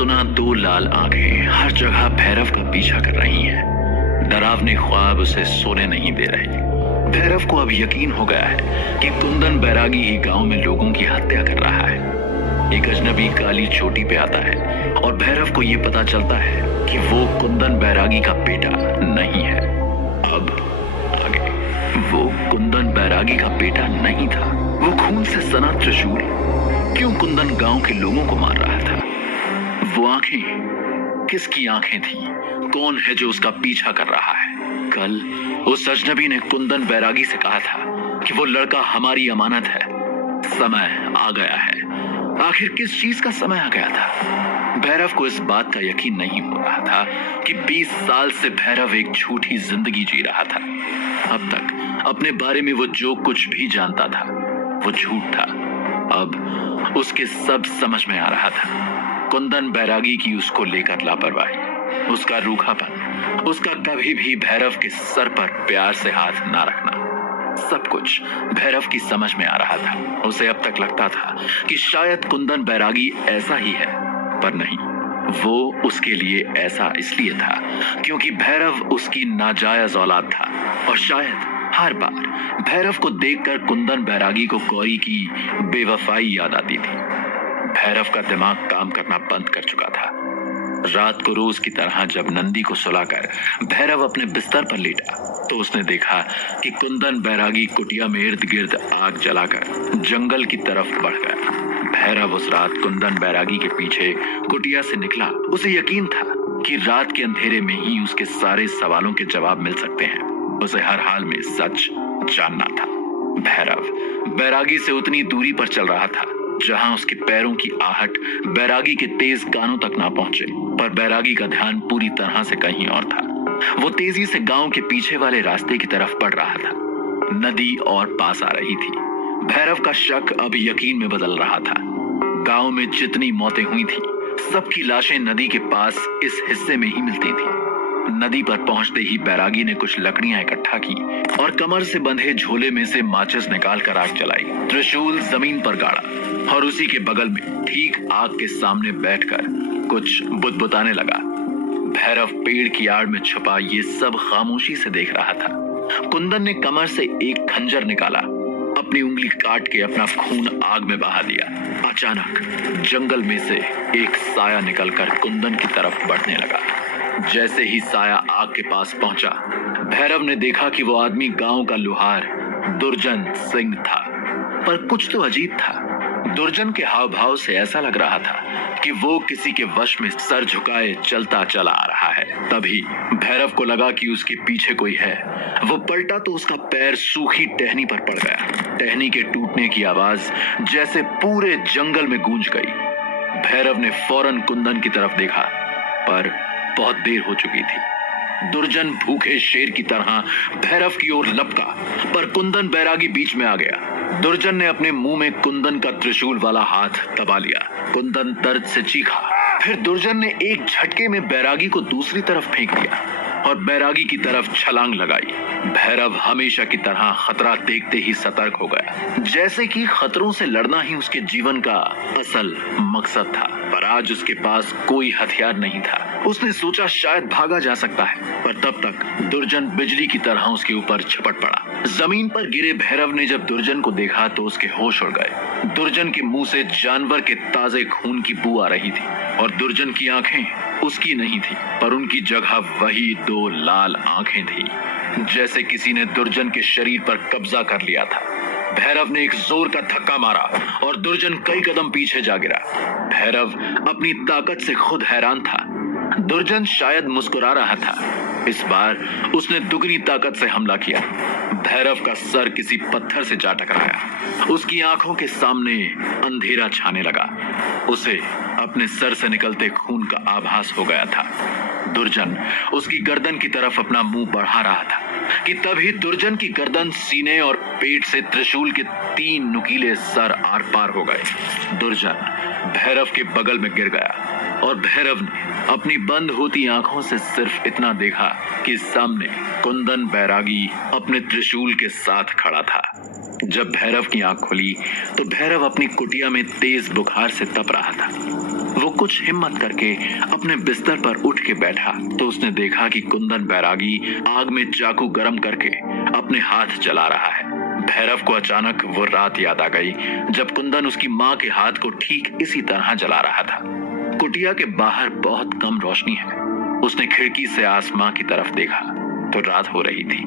सुना दो लाल आंखें हर जगह भैरव का पीछा कर रही हैं। डरावने ख्वाब उसे सोने नहीं दे रहे। भैरव को अब यकीन हो गया है कि कुंदन बैरागी ही गांव में लोगों की हत्या कर रहा है। एक अजनबी काली चोटी पे आता है और भैरव को ये पता चलता है कि वो कुंदन बैरागी का बेटा नहीं है। अब आगे वो कुंदन बैरागी का बेटा नहीं था। वो खून से सना त्रिशूल क्यों कुंदन गांव के लोगों को मार रहा था? वो आंखें किसकी आंखें थी? कौन है जो उसका पीछा कर रहा है? कल उस अजनबी ने कुंदन बैरागी से कहा था कि वो लड़का हमारी अमानत है। समय आ गया है। आखिर किस चीज का समय आ गया था? भैरव को इस बात का यकीन नहीं हो रहा था कि 20 साल से भैरव एक झूठी जिंदगी जी रहा था। अब तक अपने बारे में वो जो कुछ भी जानता था वो झूठ था। अब उसके सब समझ में आ रहा था। कुंदन बैरागी की उसको लेकर लापरवाही, उसका रूखापन, उसका कभी भी भैरव के सर पर प्यार से हाथ ना रखना, सब कुछ भैरव की समझ में आ रहा था। उसे अब तक लगता था कि शायद कुंदन बैरागी ऐसा ही है, पर नहीं, वो उसके लिए ऐसा इसलिए था क्योंकि भैरव उसकी नाजायज औलाद था। और शायद हर बार भैरव को देखकर कुंदन बैरागी को गौरी की बेवफाई याद आती थी। भैरव का दिमाग काम करना बंद कर चुका था। रात को रोज की तरह जब नंदी को सुलाकर भैरव अपने बिस्तर पर लेटा तो उसने देखा कि कुंदन बैरागी कुटिया में इर्द गिर्द आग जलाकर जंगल की तरफ बढ़ गया। भैरव उस रात कुंदन बैरागी के पीछे कुटिया से निकला। उसे यकीन था कि रात के अंधेरे में ही उसके सारे सवालों के जवाब मिल सकते हैं। उसे हर हाल में सच जानना था। भैरव बैरागी से उतनी दूरी पर चल रहा था जहां उसके पैरों की आहट बैरागी के तेज कानों तक ना पहुंचे, पर बैरागी का ध्यान पूरी तरह से कहीं और था। वो तेजी से गांव के पीछे वाले रास्ते की तरफ बढ़ रहा था। नदी और पास आ रही थी। भैरव का शक अब यकीन में बदल रहा था। गांव में जितनी मौतें हुई थी सबकी लाशें नदी के पास इस हिस्से में ही मिलती थी। नदी पर पहुंचते ही बैरागी ने कुछ लकड़ियां इकट्ठा की और कमर से बंधे झोले में से माचिस निकालकर आग जलाई। त्रिशूल जमीन पर गाड़ा और उसी के बगल में ठीक आग के सामने बैठकर कुछ बुदबुदाने लगा। भैरव पेड़ की आड़ में छुपा ये सब खामोशी से देख रहा था। कुंदन ने कमर से एक खंजर निकाला, अपनी उंगली काट के अपना खून आग में बहा दिया। अचानक जंगल में से एक साया निकलकर कुंदन की तरफ बढ़ने लगा। जैसे ही साया आग के पास पहुंचा, भैरव ने देखा कि वो आदमी गांव का लुहार दुर्जन सिंह था। पर कुछ तो अजीब था। दुर्जन के हाव भाव से ऐसा लग रहा था कि वो किसी के वश में सर झुकाए चलता चला आ रहा है। तभी भैरव को लगा कि उसके पीछे कोई है। वो पलटा तो उसका पैर सूखी टहनी पर पड़ गया। टहनी के टूटने की आवाज जैसे पूरे जंगल में गूंज गई। भैरव ने फौरन कुंदन की तरफ देखा, पर बहुत देर हो चुकी थी। दुर्जन भूखे शेर की तरह भैरव की ओर लपका, पर कुंदन बैरागी बीच में आ गया। दुर्जन ने अपने मुंह में कुंदन का त्रिशूल वाला हाथ दबा लिया। कुंदन दर्द से चीखा। फिर दुर्जन ने एक झटके में बैरागी को दूसरी तरफ फेंक दिया और बैरागी की तरफ छलांग लगाई। भैरव हमेशा की तरह खतरा देखते ही सतर्क हो गया, जैसे कि खतरों से लड़ना ही उसके जीवन का असल मकसद था। पर आज उसके पास कोई हथियार नहीं था। उसने सोचा शायद भागा जा सकता है, पर तब तक दुर्जन बिजली की तरह उसके ऊपर झपट पड़ा। जमीन पर गिरे भैरव ने जब दुर्जन को देखा तो उसके होश उड़ गए। दुर्जन के मुंह से जानवर के ताजे खून की बू आ रही थी और दुर्जन की आंखें उसकी नहीं थी, पर उनकी जगह वही दो लाल आंखें थी, जैसे किसी ने दुर्जन के शरीर पर कब्जा कर लिया था। भैरव ने एक जोर का धक्का मारा और दुर्जन कई कदम पीछे जा गिरा। भैरव अपनी ताकत से खुद हैरान था। दुर्जन शायद मुस्कुरा रहा था। इस बार उसने दुगनी ताकत से हमला किया। भैरव का सर किसी पत्थर से जा टकराया। उसकी आंखों के सामने अंधेरा छाने लगा। उसे अपने सर से निकलते खून का आभास हो गया था। दुर्जन उसकी गर्दन की तरफ अपना मुंह बढ़ा रहा था कि तभी दुर्जन की गर्दन, सीने और पेट से त्रिशूल के 3 नुकीले सर आर पार हो गए। दुर्जन भैरव के बगल में गिर गया और भैरव ने अपनी बंद होती आंखों से सिर्फ इतना देखा कि सामने कुंदन बैरागी अपने त्रिशूल के साथ खड़ा था। जब भैरव की आंख खुली तो भैरव अपनी कुटिया में तेज बुखार से तप रहा था। वो कुछ हिम्मत करके अपने बिस्तर पर उठ के बैठा तो उसने देखा कि कुंदन बैरागी आग में चाकू गरम करके अपने हाथ जला रहा है। भैरव को अचानक वो रात याद आ गई जब कुंदन उसकी माँ के हाथ को ठीक इसी तरह जला रहा था। कुटिया के बाहर बहुत कम रोशनी है। उसने खिड़की से आसमां की तरफ देखा तो रात हो रही थी।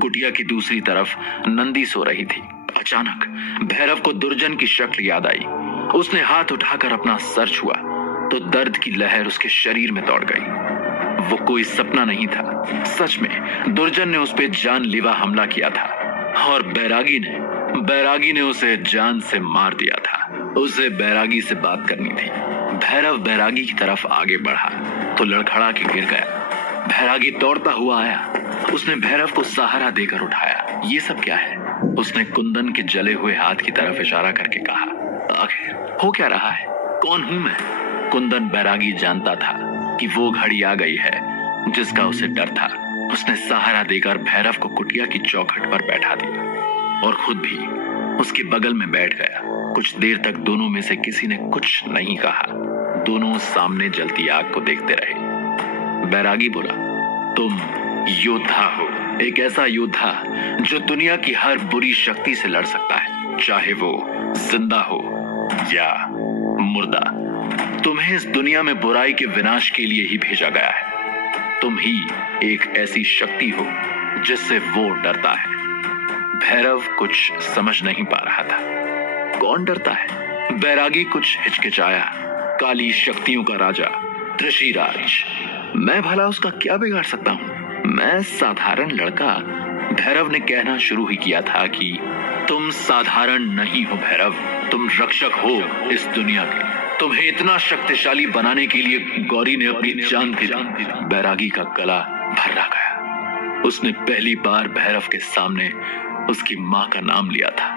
कुटिया की दूसरी तरफ नंदी सो रही थी। अचानक भैरव को दुर्जन की शक्ल याद आई। उसने हाथ उठाकर अपना सर छुआ तो दर्द की लहर उसके शरीर में दौड़ गई। वो कोई सपना नहीं था, सच में दुर्जन ने उस पर जानलेवा हमला किया था और बैरागी ने उसे जान से मार दिया था। उसे बैरागी से बात करनी थी। भैरव बैरागी की तरफ आगे बढ़ा तो लड़खड़ा के गिर गया। बैरागी दौड़ता हुआ आया। उसने भैरव को सहारा देकर उठाया। ये सब क्या है? उसने कुंदन के जले हुए हाथ की तरफ इशारा करके कहा, आखिर हो क्या रहा है? कौन हूं मैं? कुंदन बैरागी जानता था कि वो घड़ी आ गई है जिसका उसे डर था। उसने सहारा देकर भैरव को कुटिया की चौखट पर बैठा दिया और खुद भी उसके बगल में बैठ गया। कुछ देर तक दोनों में से किसी ने कुछ नहीं कहा। दोनों सामने जलती आग को देखते रहे। बैरागी बोला, तुम योद्धा हो, एक ऐसा योद्धा जो दुनिया की हर बुरी शक्ति से लड़ सकता है, चाहे वो जिंदा हो या मुर्दा। तुम्हें इस दुनिया में बुराई के विनाश के लिए ही भेजा गया है। तुम ही एक ऐसी शक्ति हो जिससे वो डरता है। भैरव कुछ समझ नहीं पा रहा था। कौन डरता है? बैरागी कुछ हिचकिचाया। काली शक्तियों का राजा त्रिशिराज, मैं भला उसका क्या बिगाड़ सकता हूं? मैं साधारण लड़का। भैरव ने कहना शुरू ही किया था कि तुम साधारण नहीं हो भैरव, तुम रक्षक हो इस दुनिया के। तुम्हें इतना शक्तिशाली बनाने के लिए गौरी ने अपनी जान दे दी। बैरागी का गला भर्रा गया। उसने पहली बार भैरव के सामने उसकी माँ का नाम लिया था।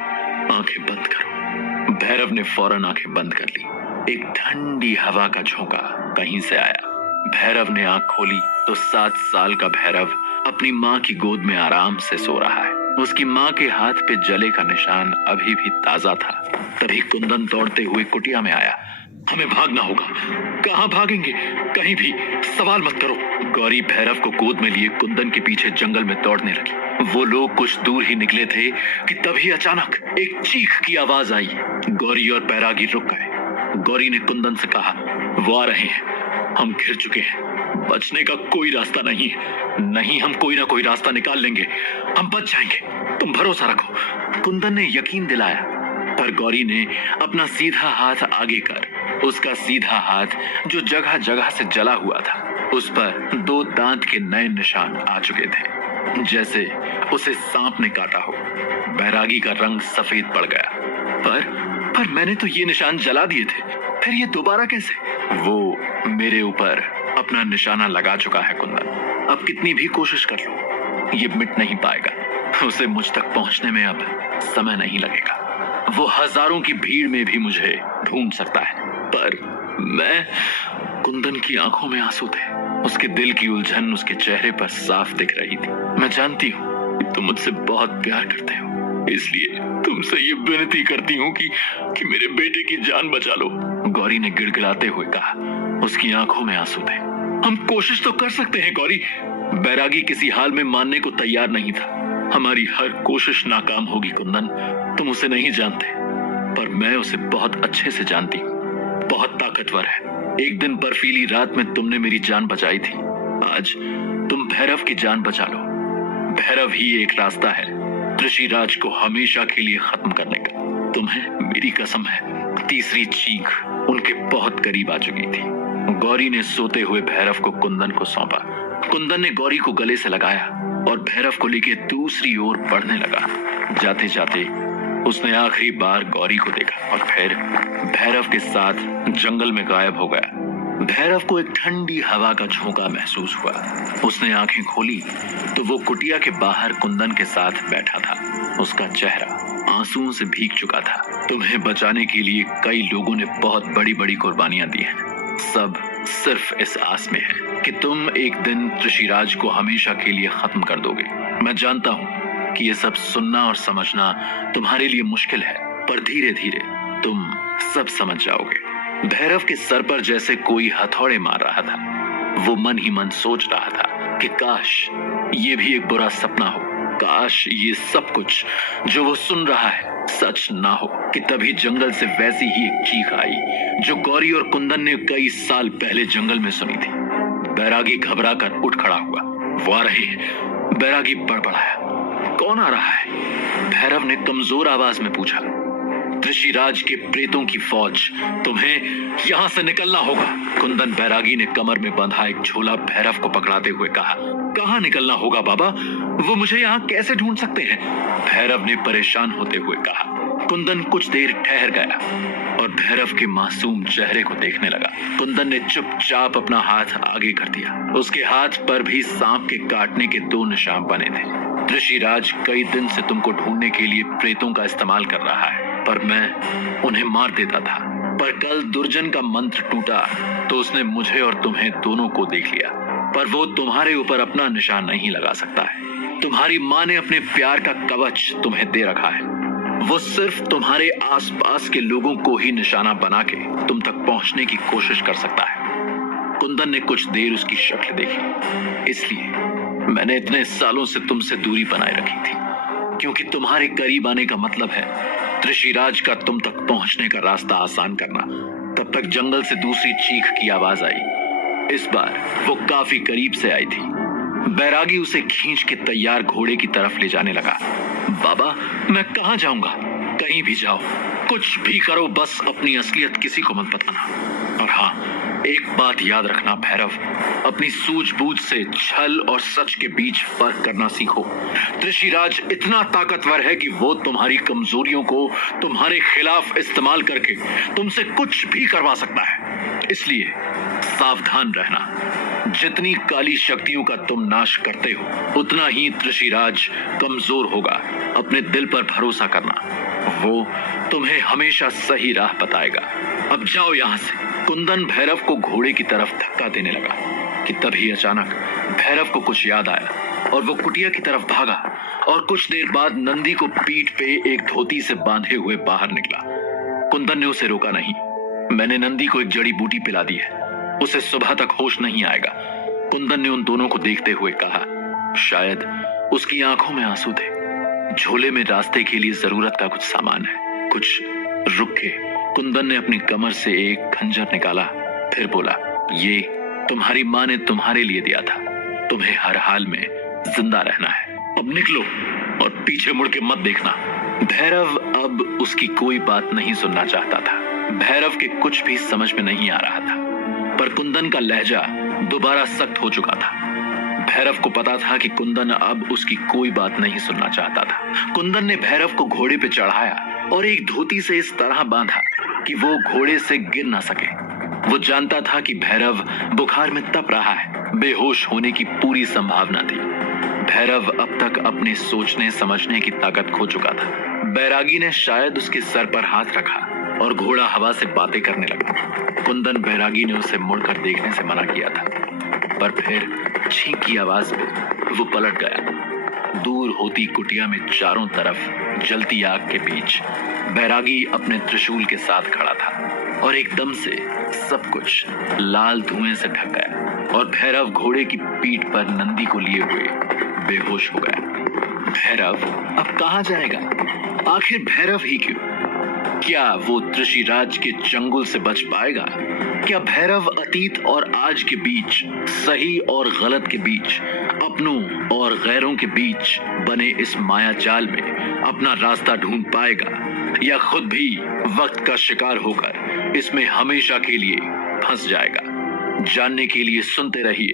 आंखें बंद करो। भैरव ने फौरन आंखें बंद कर ली। एक ठंडी हवा का झोंका कहीं से आया। भैरव ने आंख खोली तो 7 साल का भैरव अपनी माँ की गोद में आराम से सो रहा है। उसकी माँ के हाथ पे जले का निशान अभी भी ताजा था। तभी कुंदन दौड़ते हुए कुटिया में आया। हमें भागना होगा। कहाँ भागेंगे? कहीं भी, सवाल मत करो। गौरी भैरव को गोद में लिए कुंदन के पीछे जंगल में दौड़ने लगी। वो लोग कुछ दूर ही निकले थे कि तभी अचानक एक चीख की आवाज आई। गौरी और बैरागी रुक गए। गौरी ने कुंदन से कहा, वो आ रहे हैं, हम घिर चुके हैं, बचने का कोई रास्ता नहीं है। नहीं, हम कोई ना कोई रास्ता निकाल लेंगे, हम बच जाएंगे, तुम भरोसा रखो। कुंदन ने यकीन दिलाया, पर गौरी ने अपना सीधा हाथ आगे कर उसका सीधा हाथ जो जगह जगह से जला हुआ था उस पर 2 दांत के नए निशान आ चुके थे, जैसे उसे सांप ने काटा हो। बैरागी का रंग सफेद पड़ गया। पर मैंने तो ये निशान जला दिए थे, फिर ये दोबारा कैसे? वो मेरे ऊपर अपना निशाना लगा चुका है कुंदन। अब कितनी भी कोशिश कर लो, ये मिट नहीं पाएगा। उसे मुझ तक पहुंचने में अब समय नहीं लगेगा। वो हजारों की भीड़ में भी मुझे ढूंढ सकता है, पर मैं... कुंदन की आंखों में आंसू थे। उसके दिल की उलझन उसके चेहरे पर साफ दिख रही थी। मैं जानती हूँ कि तुम मुझसे बहुत प्यार करते हो, इसलिए तुमसे ये विनती करती हूँ कि मेरे बेटे की जान बचा लो। गौरी ने गिड़गिड़ाते हुए कहा। उसकी आंखों में आंसू थे। हम कोशिश तो कर सकते हैं गौरी। बैरागी किसी हाल में मानने को तैयार नहीं था। हमारी हर कोशिश नाकाम होगी कुंदन। तुम उसे नहीं जानते, पर मैं उसे बहुत अच्छे से जानती हूँ। बहुत ताकतवर है। एक दिन बर्फीली रात में तुमने मेरी जान बचाई थी। आज तुम भैरव की जान बचा लो। भैरव ही एक रास्ता है त्रिशिराज को हमेशा के लिए खत्म करने का। तुम्हें मेरी कसम है। तीसरी चीख उनके बहुत करीब आ चुकी थी। गौरी ने सोते हुए भैरव को कुंदन को सौंपा। कुंदन ने गौरी को गले से लगाया और भैरव को लेके दूसरी ओर बढ़ने लगा। जाते जाते उसने आखिरी बार गौरी को देखा और फिर भैरव के साथ जंगल में गायब हो गया। भैरव को एक ठंडी हवा का झोंका महसूस हुआ। उसने आंखें खोली तो वो कुटिया के बाहर कुंदन के साथ बैठा था। उसका चेहरा आंसुओं से भीग चुका था। तुम्हें बचाने के लिए कई लोगों ने बहुत बड़ी बड़ी कुर्बानियां दी हैं। सब सिर्फ इस आस में है कि तुम एक दिन त्रिशिराज को हमेशा के लिए खत्म कर दोगे। मैं जानता हूँ कि ये सब सुनना और समझना तुम्हारे लिए मुश्किल है, पर धीरे धीरे तुम सब समझ जाओगे। भैरव के सर पर जैसे कोई हथौड़े मार रहा था। वो मन ही मन सोच रहा था कि काश ये भी एक बुरा सपना हो, काश ये सब कुछ जो वो सुन रहा है सच ना हो। कि तभी जंगल से वैसी ही एक चीख आई जो गौरी और कुंदन ने कई साल पहले जंगल में सुनी थी। बैरागी घबरा कर उठ खड़ा हुआ। वो आ रही है, बैरागी बड़बड़ाया। कौन आ रहा है? भैरव ने कमजोर आवाज में पूछा। ऋषिराज के प्रेतों की फौज, तुम्हें यहां से निकलना होगा। कुंदन बैरागी ने कमर में बंधा एक झोला भैरव को पकड़ाते हुए कहा। कहां निकलना होगा बाबा? वो मुझे यहां कैसे ढूंढ सकते हैं? भैरव ने परेशान होते हुए कहा। कुंदन कुछ देर ठहर गया और भैरव के मासूम चेहरे को देखने लगा। कुंदन ने चुपचाप अपना हाथ आगे कर दिया। उसके हाथ पर भी सांप के काटने के 2 निशान बने थे। ऋषिराज कई दिन से तुमको ढूंढने के लिए प्रेतों का इस्तेमाल कर रहा है, पर मैं उन्हें मार देता था। पर कल दुर्जन का मंत्र टूटा तो उसने मुझे और तुम्हें दोनों को देख लिया। पर वो तुम्हारे ऊपर अपना निशान नहीं लगा सकता है। तुम्हारी माँ ने अपने प्यार का कवच तुम्हें दे रखा है। वो सिर्फ तुम्हारे आसपास के लोगों को ही निशाना बना के तुम तक पहुंचने की कोशिश कर सकता है। कुंदन ने कुछ देर उसकी शक्ल देखी। इसलिए मैंने इतने सालों से तुमसे दूरी बनाए रखी थी, क्योंकि तुम्हारे करीब आने का मतलब है ऋषिराज का तुम तक पहुंचने का रास्ता आसान करना। तब तक जंगल से दूसरी चीख की आवाज आई। इस बार वो काफी करीब से आई थी। बैरागी उसे खींच के तैयार घोड़े की तरफ ले जाने लगा। बाबा, मैं कहां जाऊंगा? कहीं भी जाओ, कुछ भी करो, बस अपनी असलियत किसी को मत बताना। और हाँ, एक बात याद रखना भैरव, अपनी सूझबूझ से छल और सच के बीच फर्क करना सीखो। ऋषिराज इतना ताकतवर है कि वो तुम्हारी कमजोरियों को तुम्हारे खिलाफ इस्तेमाल करके तुमसे कुछ भी करवा सकता है। इसलिए सावधान रहना। जितनी काली शक्तियों का तुम नाश करते हो, उतना ही ऋषिराज कमजोर होगा। अपने दिल पर भरोसा करना, वो तुम्हें हमेशा सही राह बताएगा। अब जाओ यहां से। कुंदन भैरव को घोड़े की तरफ धक्का देने लगा कि तभी अचानक भैरव को कुछ याद आया और वो कुटिया की तरफ भागा। और कुछ देर बाद नंदी को पीठ पे एक धोती से बांधे हुए बाहर निकला। कुंदन ने उसे रोका नहीं। मैंने नंदी को एक जड़ी बूटी पिला दी है, उसे सुबह तक होश नहीं आएगा। कुंदन ने उन दोनों को देखते हुए कहा। शायद उसकी आंखों में आंसू थे। झोले में रास्ते के लिए जरूरत का कुछ सामान है। कुछ रुक के कुंदन ने अपनी कमर से एक खंजर निकाला, फिर बोला, ये तुम्हारी माँ ने तुम्हारे लिए दिया था। तुम्हें हर हाल में जिंदा रहना है। अब निकलो और पीछे मुड़ के मत देखना। भैरव अब उसकी कोई बात नहीं सुनना चाहता था। भैरव के कुछ भी समझ में नहीं आ रहा था, पर कुंदन का लहजा दोबारा सख्त हो चुका था। भैरव को पता था कि कुंदन अब उसकी कोई बात नहीं सुनना चाहता था। कुंदन ने भैरव को घोड़े पे चढ़ाया और एक धोती से इस तरह बांधा कि वो घोड़े से गिर ना सके। वो जानता था कि भैरव बुखार में तप रहा है, बेहोश होने की पूरी संभावना थी। भैरव अब तक अपने सोचने समझने की ताकत खो चुका था। बैरागी ने शायद उसके सर पर हाथ रखा और घोड़ा हवा से बातें करने लगा। कुंदन बैरागी ने उसे मुड़कर देखने से मना किया था, पर फिर छींक की आवाज में वो पलट गया। दूर होती कुटिया में चारों तरफ जलती आग के बीच बैरागी अपने त्रिशूल के साथ खड़ा था और एकदम से सब कुछ लाल धुएं से ढक गया और भैरव घोड़े की पीठ पर नंदी को लिए हुए बेहोश हो गया। भैरव अब कहां जाएगा? आखिर भैरव ही क्यों? क्या वो ऋषिराज के चंगुल से बच पाएगा? क्या भैरव अतीत और आज के बीच, सही और गलत के बीच, अपनों और गैरों के बीच बने इस माया जाल में अपना रास्ता ढूंढ पाएगा, या खुद भी वक्त का शिकार होकर इसमें हमेशा के लिए फंस जाएगा? जानने के लिए सुनते रहिए